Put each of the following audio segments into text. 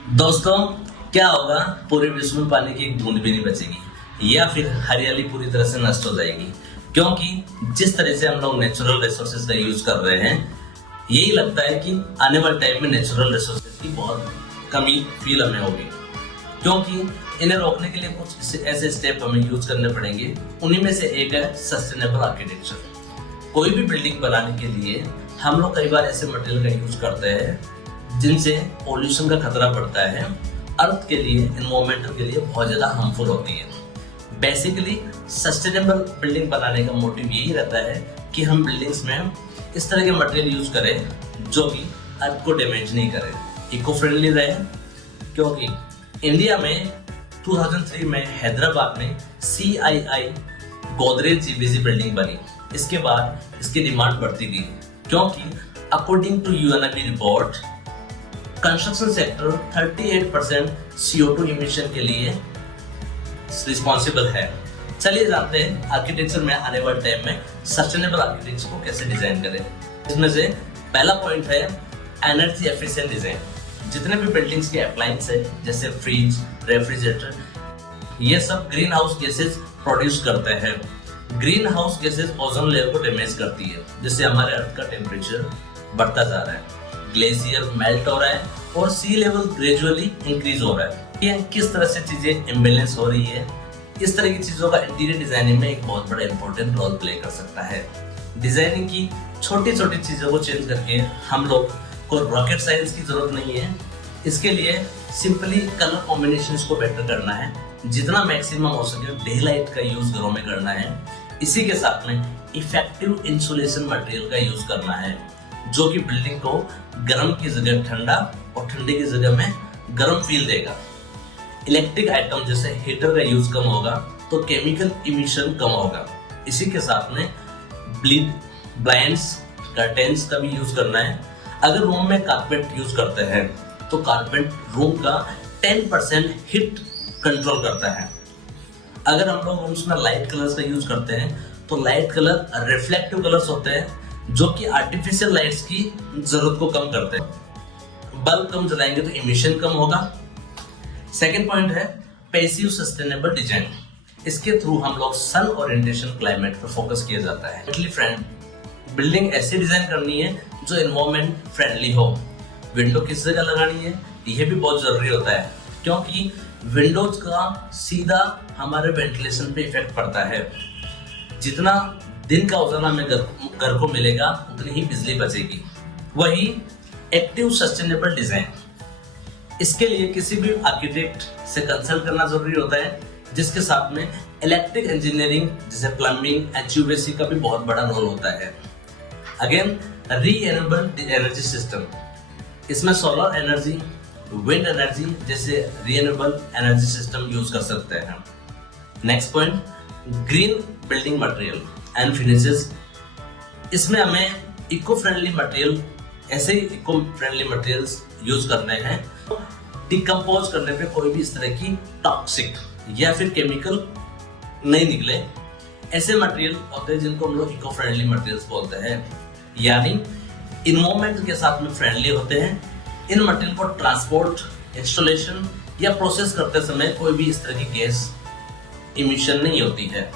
दोस्तों, क्या होगा? पूरे विश्व में पानी की एक बूंद भी नहीं बचेगी या फिर हरियाली पूरी तरह से नष्ट हो जाएगी, क्योंकि जिस तरह से हम लोग नेचुरल रिसोर्सेज का यूज कर रहे हैं, यही लगता है कि आने वाले टाइम में नेचुरल रिसोर्सेज की बहुत कमी फील हमें होगी, क्योंकि इन्हें रोकने के लिए कुछ ऐसे स्टेप हमें यूज करने पड़ेंगे। उन्हीं में से एक है सस्टेनेबल आर्किटेक्चर। कोई भी बिल्डिंग बनाने के लिए हम लोग कई बार ऐसे मटेरियल का यूज करते हैं जिनसे पोल्यूशन का खतरा बढ़ता है, अर्थ के लिए, एनवायरमेंटल के लिए बहुत ज्यादा हार्मफुल होती है। बेसिकली सस्टेनेबल बिल्डिंग बनाने का मोटिव यही रहता है कि हम बिल्डिंग्स में इस तरह के मटेरियल यूज करें जो कि अर्थ को डैमेज नहीं करे, इको फ्रेंडली रहे। क्योंकि इंडिया में 2003 में हैदराबाद में CII गोदरेज जीबीसी बिल्डिंग बनी। इसके बाद इसकी डिमांड बढ़ती गई, क्योंकि according to UNEP report construction sector 38% CO2 emission के लिए रिस्पॉन्सिबल है। चलिए जानते हैं आर्किटेक्चर में आने वाले टाइम में सस्टेनेबल आर्किटेक्चर को कैसे डिजाइन करें। इसमें से पहला पॉइंट है एनर्जी एफिशिएंट डिजाइन। जितने भी बिल्डिंग्स के अप्लायंस है, जैसे फ्रिज, रेफ्रिजरेटर, ये सब ग्रीन हाउस गैसेज प्रोड्यूस करते हैं। Green house gases ozone layer को डैमेज करती है, जिससे हमारे अर्थ का टेम्परेचर बढ़ता जा रहा है, ग्लेशियर मेल्ट हो रहा है और सी लेवल ग्रेजुअली इंक्रीज हो रहा है। ये किस तरह से चीजें इम्बेलेंस हो रही है, इस तरह की चीजों का इंटीरियर डिजाइनिंग में एक बहुत बड़ा इंपॉर्टेंट रोल प्ले कर सकता है। डिजाइनिंग की छोटी छोटी चीजों को चेंज करके हम लोग को रॉकेट साइंस की जरूरत नहीं है। इसके लिए सिंपली कलर कॉम्बिनेशंस को बेटर करना है, जितना मैक्सिमम हो सके डे लाइट का यूज घरों में करना है। इसी के साथ में इफेक्टिव इंसुलेशन मटेरियल का यूज करना है, जो कि बिल्डिंग को गर्म की जगह ठंडा और ठंडे की जगह में गर्म फील देगा। इलेक्ट्रिक आइटम जैसे हीटर का यूज कम होगा तो केमिकल इमिशन कम होगा। इसी के साथ में ब्लाइंड्स, कर्टेन्स का भी यूज करना है। अगर रूम में कारपेट यूज करते हैं तो कारपेट रूम का 10% हीट कंट्रोल करता है। अगर हम लोग रूम्स में लाइट कलर्स का यूज करते हैं तो लाइट कलर रिफ्लेक्टिव कलर्स होते हैं, जो कि आर्टिफिशियल लाइट्स की जरूरत को कम करते हैं। बल्ब कम जलाएंगे तो इमिशन कम होगा। सेकेंड पॉइंट है पैसिव सस्टेनेबल डिजाइन। इसके थ्रू हम लोग सन ओरिएंटेशन क्लाइमेट पर फोकस किया जाता है। बिल्डिंग ऐसी डिजाइन करनी है जो एनवायरमेंट फ्रेंडली हो। विंडो किस जगह लगानी है यह भी बहुत जरूरी होता है, क्योंकि विंडोज का सीधा हमारे वेंटिलेशन पे इफेक्ट पड़ता है। जितना दिन का उजाला में घर को मिलेगा उतनी ही बिजली बचेगी। वही एक्टिव सस्टेनेबल डिजाइन, इसके लिए किसी भी आर्किटेक्ट से कंसल्ट करना जरूरी होता है, जिसके साथ में इलेक्ट्रिक इंजीनियरिंग जैसे प्लम्बिंग, HVAC का भी बहुत बड़ा रोल होता है। अगेन रीएनेबल एनर्जी सिस्टम, इसमें सोलर एनर्जी, विंड एनर्जी जैसे रीएनेबल एनर्जी सिस्टम यूज कर सकते हैं। Next point green building material and finishes. इसमें हमें इको फ्रेंडली मटेरियल, ऐसे ही इको फ्रेंडली मटेरियल्स यूज करने हैं। डिकम्पोज करने पे कोई भी इस तरह की टॉक्सिक या फिर केमिकल नहीं निकले, ऐसे मटेरियल होते हैं जिनको हम लोग इको फ्रेंडली मटेरियल्स बोलते हैं, यानी इन्वायरमेंट के साथ में फ्रेंडली होते हैं। इन मटेरियल को ट्रांसपोर्ट, इंस्टॉलेशन या प्रोसेस करते समय कोई भी इस तरह की गैस इमिशन नहीं होती है।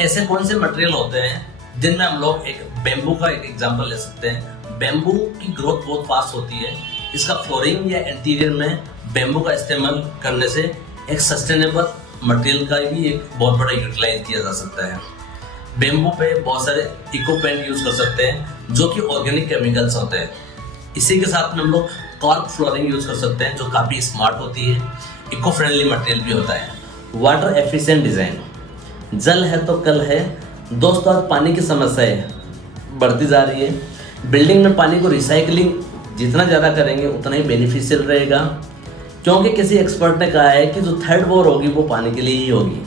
ऐसे कौन से मटेरियल होते हैं जिनमें हम लोग एक बेम्बू का एक एग्जांपल ले सकते हैं। बेम्बू की ग्रोथ बहुत फास्ट होती है। इसका फ्लोरिंग या इंटीरियर में बेम्बू का इस्तेमाल करने से एक सस्टेनेबल मटेरियल का भी एक बहुत बड़ा यूटिलाइज किया जा सकता है। बेम्बू पे बहुत सारे इको पेंट यूज कर सकते हैं, जो कि ऑर्गेनिक केमिकल्स होते हैं। इसी के साथ में हम लोग कॉर्क फ्लोरिंग यूज कर सकते हैं, जो काफी स्मार्ट होती है, इको फ्रेंडली मटेरियल भी होता है। वाटर एफिशिएंट डिजाइन, जल है तो कल है। दोस्तों, आज पानी की समस्या बढ़ती जा रही है। बिल्डिंग में पानी को रिसाइकलिंग जितना ज़्यादा करेंगे उतना ही बेनिफिशियल रहेगा, क्योंकि किसी एक्सपर्ट ने कहा है कि जो थर्ड बोर होगी वो पानी के लिए ही होगी।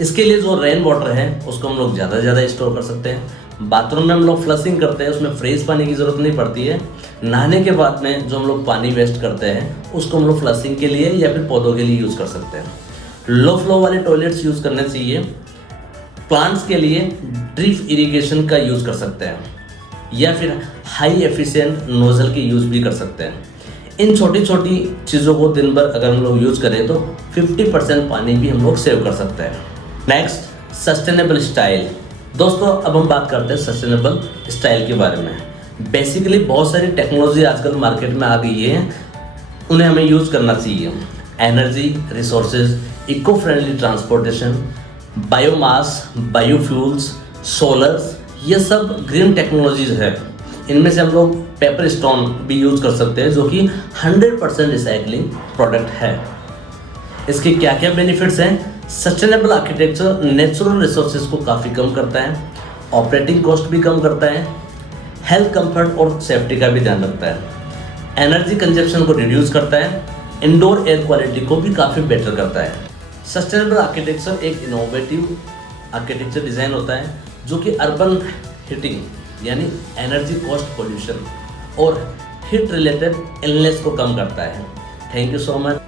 इसके लिए जो रेन वाटर है उसको हम लोग ज़्यादा से ज़्यादा स्टोर कर सकते हैं। बाथरूम में हम लोग फ्लशिंग करते हैं, उसमें फ्रेश पानी की ज़रूरत नहीं पड़ती है। नहाने के बाद में जो हम लोग पानी वेस्ट करते हैं उसको हम लोग फ्लशिंग के लिए या फिर पौधों के लिए यूज़ कर सकते हैं। लो फ्लो वाले टॉयलेट्स यूज़ करने चाहिए। प्लांट्स के लिए ड्रिप इरिगेशन का यूज़ कर सकते हैं, या फिर हाई एफिशिएंट नोजल की यूज़ भी कर सकते हैं। इन छोटी छोटी चीज़ों को दिन भर अगर हम लोग यूज करें तो 50% पानी भी हम लोग सेव कर सकते हैं। Next, sustainable style. दोस्तों अब हम बात करते हैं सस्टेनेबल स्टाइल के बारे में। बेसिकली बहुत सारी टेक्नोलॉजी आजकल मार्केट में आ गई है, उन्हें हमें यूज करना चाहिए। Energy resources, eco friendly transportation, biomass, biofuels, solars, ये सब ग्रीन टेक्नोलॉजीज है। इनमें से हम लोग पेपर स्टोन भी यूज कर सकते हैं जो कि 100% रिसाइकलिंग प्रोडक्ट है। इसके क्या क्या बेनिफिट्स हैं? सस्टेनेबल आर्किटेक्चर नेचुरल रिसोर्सेज को काफ़ी कम करता है, ऑपरेटिंग कॉस्ट भी कम करता है, हेल्थ कंफर्ट और सेफ्टी का भी ध्यान रखता है, एनर्जी कंजप्शन को रिड्यूस करता है, इंडोर एयर क्वालिटी को भी काफ़ी बेटर करता है। सस्टेनेबल आर्किटेक्चर एक इनोवेटिव आर्किटेक्चर डिज़ाइन होता है जो कि अर्बन हीटिंग यानी एनर्जी कॉस्ट पोल्यूशन और हीट रिलेटेड इलनेस को कम करता है। Thank you so much.